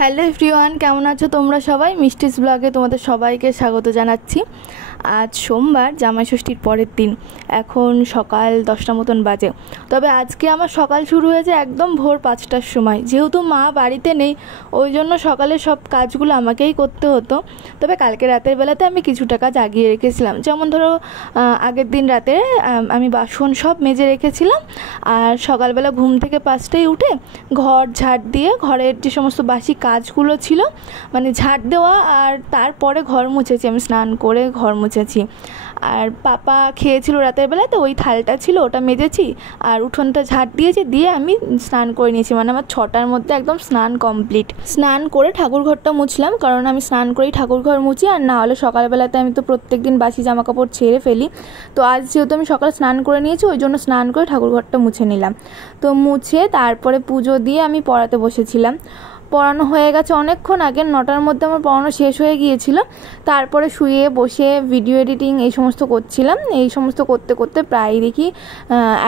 Hello everyone, কেমন আছো তোমরা সবাই? মিষ্টিস ব্লগে তোমাদের সবাইকে স্বাগত জানাচ্ছি। আজ সোমবার, জামাই ষষ্ঠীর পরের দিন। এখন সকাল 10টা মতন বাজে। তবে আজকে আমার সকাল শুরু হয়েছে একদম ভোর 5টার সময়। যেহেতু মা বাড়িতে নেই, ওই জন্য সকালে সব কাজগুলো আমাকেই করতে হতো। তবে কালকে রাতের বেলাতে আমি কিছুটা কাজ আগিয়ে রেখেছিলাম। যেমন ধরো, আগের দিন রাতে আমি বাসন সব মেজে রেখেছিলাম। আর সকালবেলা ঘুম থেকে 5টায় উঠে ঘর ঝাড় দিয়ে ঘরের যে সমস্ত বাসি কাজগুলো ছিল, মানে ঝাড় দেওয়া, আর তারপরে ঘর মুছেছি। আমি স্নান করে ঘর মুছেছি। আর পাপা খেয়েছিল রাতের বেলাতে, ওই থালটা ছিল, ওটা মেজেছি। আর উঠোনটা ঝাড় দিয়েছি, দিয়ে আমি স্নান করে নিয়েছি। মানে আমার 6টার মধ্যে একদম স্নান কমপ্লিট। স্নান করে ঠাকুর ঘরটা মুছলাম, কারণ আমি স্নান করেই ঠাকুর ঘর মুছি। আর না হলে সকালবেলাতে আমি তো প্রত্যেক দিন বাসি জামা কাপড় ছেড়ে ফেলি। তো আজ যেহেতু আমি সকালে স্নান করে নিয়েছি, ওই জন্য স্নান করে ঠাকুর ঘরটা মুছে নিলাম। তো মুছে তারপরে পুজো দিয়ে আমি পড়াতে বসেছিলাম। পড়ানো হয়ে গেছে অনেকক্ষণ আগে, 9টার মধ্যে আমার পড়ানো শেষ হয়ে গিয়েছিল। তারপরে শুয়ে বসে ভিডিও এডিটিং এই সমস্ত করছিলাম। এই সমস্ত করতে করতে প্রায় দেখি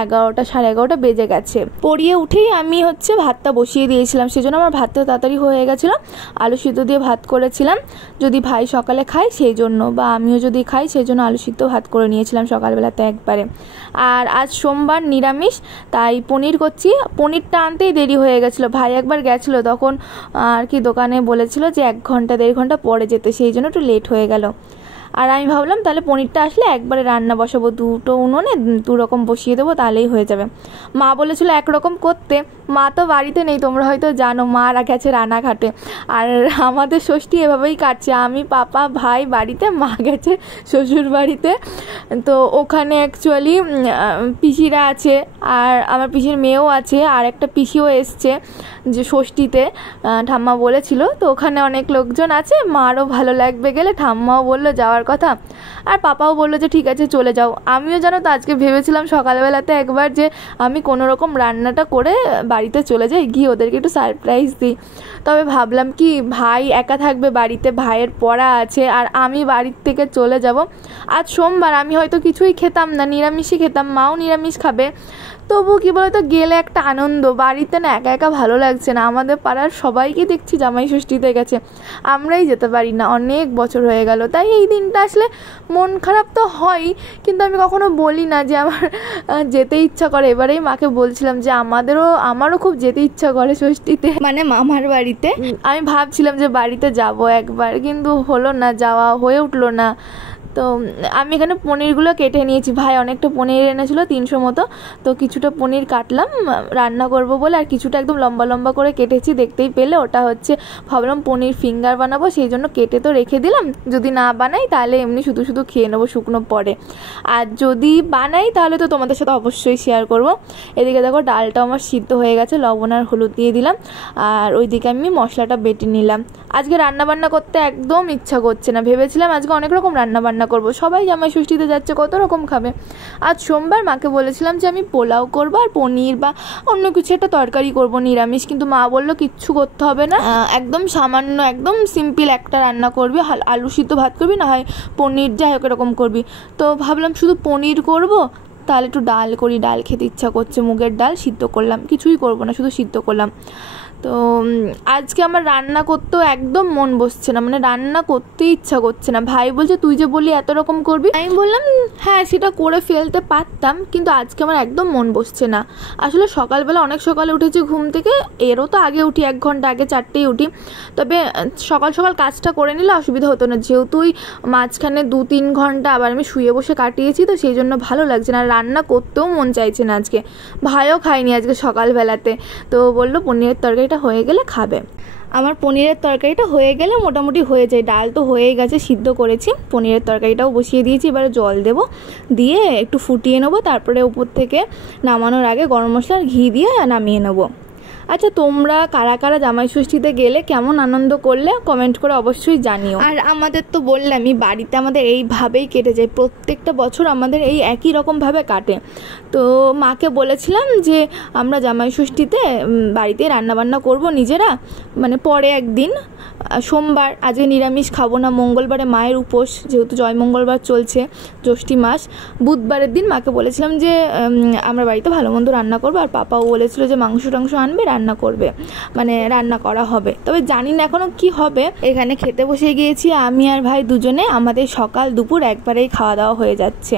11টা সাড়ে 11টা বেজে গেছে। পড়িয়ে উঠেই আমি ভাতটা বসিয়ে দিয়েছিলাম, সেজন্য আমার ভাতটা তাড়াতাড়ি হয়ে গেছিলো। আলু সিদ্ধ দিয়ে ভাত করেছিলাম, যদি ভাই সকালে খায় সেই জন্য, বা আমিও যদি খাই সেই জন্য আলু সিদ্ধ ভাত করে নিয়েছিলাম সকালবেলাতে একবারে। আর আজ সোমবার, নিরামিষ, তাই পনির করছি। পনিরটা আনতেই দেরি হয়ে গেছিলো। ভাই একবার গেছিলো, তখন আর কি দোকানে বলেছিল যে 1 ঘন্টা 1.5 ঘন্টা পরে যেতে, সেই জন্য একটু লেট হয়ে গেল। আর আমি ভাবলাম তাহলে পনিরটা আসলে একবারে রান্না বসাবো, দুটো উনুনে 2 রকম বসিয়ে দেবো, তাহলেই হয়ে যাবে। মা বলেছিল একরকম করতে। মা তো বাড়িতে নেই, তোমরা হয়তো জানো, মা গেছে রানাঘাটে। আর আমাদের ষষ্ঠী এভাবেই কাটছে, আমি পাপা ভাই বাড়িতে, মা গেছে শ্বশুর বাড়িতে। তো ওখানে অ্যাকচুয়ালি পিসিরা আছে, আর আমার পিসির মেয়েও আছে, আর একটা পিসিও এসছে যে ষষ্ঠীতে, ঠাম্মা বলেছিল। তো ওখানে অনেক লোকজন আছে, মারও ভালো লাগবে গেলে, ঠাম্মাও বললো যাওয়ার কথা, আর পাপাও বললো যে ঠিক আছে চলে যাও। আমিও জানো তো আজকে ভেবেছিলাম সকালবেলাতে একবার যে আমি কোনো রকম রান্নাটা করে বাড়িতে চলে যাই, গিয়ে ওদেরকে একটু সারপ্রাইজ দিই। তবে ভাবলাম কি, ভাই একা থাকবে বাড়িতে, ভাইয়ের পড়া আছে, আর আমি বাড়ির থেকে চলে যাব। আজ সোমবার, আমি হয়তো কিছুই খেতাম না, নিরামিষই খেতাম, মাও নিরামিষ খাবে। তবু কী বলতো, গেলে একটা আনন্দ। বাড়িতে না একা একা ভালো লাগছে না। আমাদের পাড়ার সবাইকে দেখছি জামাই ষষ্ঠীতে গেছে, আমরাই যেতে পারি না, অনেক বছর হয়ে গেল। তাই এই দিনটা আসলে মন খারাপ তো হয়, কিন্তু আমি কখনো বলি না যে আমার যেতে ইচ্ছা করে। এবারেই মাকে বলছিলাম যে আমারও খুব যেতে ইচ্ছা করে ষষ্ঠীতে, মানে মামার বাড়িতে। আমি ভাবছিলাম যে বাড়িতে যাব একবার, কিন্তু হলো না, যাওয়া হয়ে উঠলো না। তো আমি এখানে পনিরগুলো কেটে নিয়েছি। ভাই অনেকটা পনির এনেছিল, 300 মতো। তো কিছুটা পনির কাটলাম রান্না করব বলে, আর কিছুটা একদম লম্বা লম্বা করে কেটেছি, দেখতেই পেলে। ওটা ভাবলাম পনির ফিঙ্গার বানাবো, সেই জন্য কেটে তো রেখে দিলাম। যদি না বানাই তাহলে এমনি শুধু শুধু খেয়ে নেবো শুকনো পরে, আর যদি বানাই তাহলে তো তোমাদের সাথে অবশ্যই শেয়ার করব। এদিকে দেখো ডালটাও আমার সিদ্ধ হয়ে গেছে, লবণ আর হলুদ দিয়ে দিলাম। আর ওইদিকে আমি মশলাটা বেটে নিলাম। আজকে রান্নাবান্না করতে একদম ইচ্ছা করছে না। ভেবেছিলাম আজকে অনেক রকম রান্নাবান্না করব, সবাই জামাই ষষ্ঠীতে যাচ্ছে, কত রকম খাবে। আজ সোমবার, মাকে বলেছিলাম যে আমি পোলাও করবো আর পনির বা অন্য কিছু একটা তরকারি করব নিরামিষ, কিন্তু মা বললো কিচ্ছু করতে হবে না, একদম সামান্য একদম সিম্পল একটা রান্না করবি, আলু সিদ্ধ ভাত করবি, না হয় পনির যাই হোক এরকম করবি। তো ভাবলাম শুধু পনির করব, তাহলে একটু ডাল করি, ডাল খেতে ইচ্ছা করছে, মুগের ডাল সিদ্ধ করলাম, কিছুই করবো না, শুধু সিদ্ধ করলাম। তো আজকে আমার রান্না করতেও একদম মন বসছে না, মানে রান্না করতে ইচ্ছা করছে না। ভাই বলছে তুই যে বলি এত রকম করবি, আমি বললাম হ্যাঁ সেটা করে ফেলতে পারতাম, কিন্তু আজকে আমার একদম মন বসছে না। আসলে সকালবেলা অনেক সকালে উঠেছি ঘুম থেকে, এরও তো আগে উঠি, 1 ঘন্টা আগে, 4টেই উঠি। তবে সকাল সকাল কাজটা করে নিলে অসুবিধা হতো না, যেহেতু মাঝখানে 2-3 ঘন্টা আবার আমি শুয়ে বসে কাটিয়েছি, তো সেই জন্য ভালো লাগছে না, রান্না করতেও মন চাইছে না আজকে। ভাইও খায়নি আজকে সকালবেলাতে, তো বললো পনিরের তরকারি হয়ে গেলে খাবে। আমার পনিরের তরকারিটা হয়ে গেলে মোটামুটি হয়ে যায়, ডাল তো হয়ে গেছে, সিদ্ধ করেছি, পনিরের তরকারিটাও বসিয়ে দিয়েছি। এবারে জল দেব, দিয়ে একটু ফুটিয়ে নেবো, তারপরে উপর থেকে নামানোর আগে গরম মশলা আর ঘি দিয়ে নামিয়ে নেবো। আচ্ছা, তোমরা কারা কারা জামাই ষষ্ঠীতে গেলে কেমন আনন্দ করলে কমেন্ট করে অবশ্যই জানিও। আর আমাদের তো বললামই, বাড়িতে আমাদের এইভাবেই কেটে যায়, প্রত্যেকটা বছর আমাদের এই একই রকমভাবে কাটে। তো মাকে বলেছিলাম যে আমরা জামাই ষষ্ঠীতে বাড়িতে রান্নাবান্না করব নিজেরা, মানে পরে একদিন, সোমবার, আজকে নিরামিষ খাবো না, মঙ্গলবারে মায়ের উপোস, যেহেতু জয় মঙ্গলবার চলছে, জ্যৈষ্ঠী মাস। বুধবারের দিন মাকে বলেছিলাম যে আমরা বাড়িতে ভালো মন্দ রান্না করবো, আর পাপাও বলেছিল যে মাংস টাংস আনবে, রান্না করবে, মানে রান্না করা হবে, তবে জানি না এখনও কি হবে। এখানে খেতে বসে গিয়েছি আমি আর ভাই দুজনে, আমাদের সকাল দুপুর একবারেই খাওয়া দাওয়া হয়ে যাচ্ছে।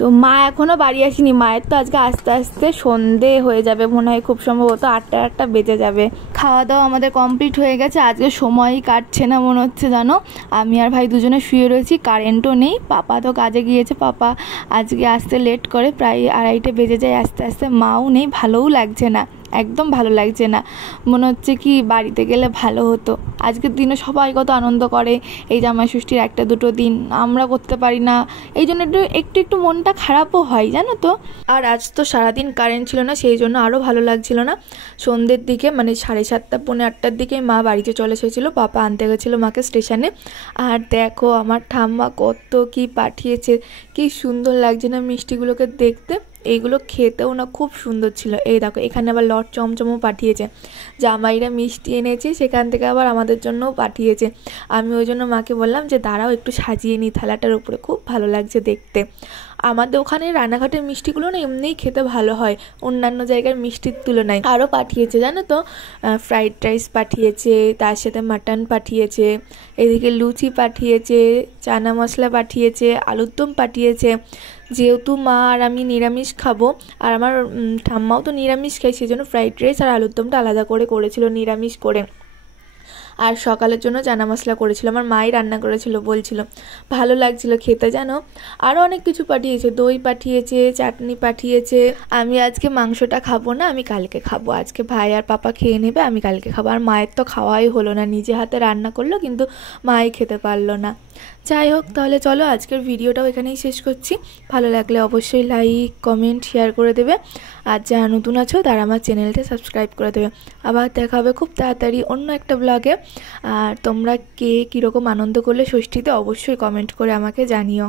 তো মা এখনও বাড়ি আসেনি, মায়ের তো আজকে আস্তে আস্তে সন্ধে হয়ে যাবে মনে হয়, খুব সম্ভবত 8টা বেজে যাবে। খাওয়া দাওয়া আমাদের কমপ্লিট হয়ে গেছে, আজকে সময়ই কাটছে না মনে হচ্ছে জানো। আমি আর ভাই দুজনে শুয়ে রয়েছি, কারেন্টও নেই, পাপা তো কাজে গিয়েছে, পাপা আজকে আসতে লেট করে, প্রায় 2:30 বেজে যায় আস্তে আস্তে। মাও নেই, ভালোও লাগছে না, একদম ভালো লাগছে না, মনে হচ্ছে কি বাড়িতে গেলে ভালো হতো। আজকের দিনে সবাই কত আনন্দ করে, এই জামাই ষষ্ঠীর 1-2 দিন আমরা করতে পারি না, এই জন্য একটু মনটা খারাপও হয় জানো তো। আর আজ তো সারাদিন কারেন্ট ছিল না, সেই জন্য আরও ভালো লাগছিল না। সন্ধ্যের দিকে মানে 7:30 পৌনে 8টার দিকে মা বাড়িতে চলে এসেছিলো, পাপা আনতে গেছিলো মাকে স্টেশনে। আর দেখো আমার ঠাম্মা কত কি পাঠিয়েছে, কি সুন্দর লাগছে না মিষ্টিগুলোকে দেখতে, এইগুলো খেতেও না খুব সুন্দর ছিল। এই দেখো এখানে আবার লট চমচমও পাঠিয়েছে, জামাইরা মিষ্টি এনেছে সেখান থেকে আবার আমাদের জন্যও পাঠিয়েছে। আমি ওই জন্য মাকে বললাম যে দাঁড়াও একটু সাজিয়ে নিই থালাটার উপরে, খুব ভালো লাগছে দেখতে। আমাদের ওখানে রানাঘাটের মিষ্টিগুলো না এমনিই খেতে ভালো হয় অন্যান্য জায়গার মিষ্টির তুলনায়। আরও পাঠিয়েছে জানো তো, ফ্রাইড রাইস পাঠিয়েছে, তার সাথে মাটন পাঠিয়েছে, এদিকে লুচি পাঠিয়েছে, চানা মশলা পাঠিয়েছে, আলুর দম পাঠিয়েছে। যেহেতু মা আর আমি নিরামিষ খাবো, আর আমার ঠাম্মাও তো নিরামিষ খায়, সেই জন্য ফ্রাইড রাইস আর আলুর দমটা আলাদা করে করেছিল নিরামিষ করে। আর সকালের জন্য চানা মশলা করেছিল, আমার মাই রান্না করেছিল, বলছিল ভালো লাগছিল খেতে জানো। আরও অনেক কিছু পাঠিয়েছে, দই পাঠিয়েছে, চাটনি পাঠিয়েছে। আমি আজকে মাংসটা খাবো না, আমি কালকে খাবো, আজকে ভাই আর পাপা খেয়ে নেবে, আমি কালকে খাবো। আর মায়ের তো খাওয়াই হলো না, নিজে হাতে রান্না করলো কিন্তু মাই খেতে পারলো না। যাই হোক, তাহলে চলো আজকের ভিডিওটাও এখানেই শেষ করছি। ভালো লাগলে অবশ্যই লাইক কমেন্ট শেয়ার করে দেবে, আর যারা নতুন আছো তারা আমার চ্যানেলটা সাবস্ক্রাইব করে দেবে। আবার দেখা হবে খুব তাড়াতাড়ি অন্য একটা ব্লগে। আর তোমরা কে কীরকম আনন্দ করলে ষষ্ঠীতে অবশ্যই কমেন্ট করে আমাকে জানিও।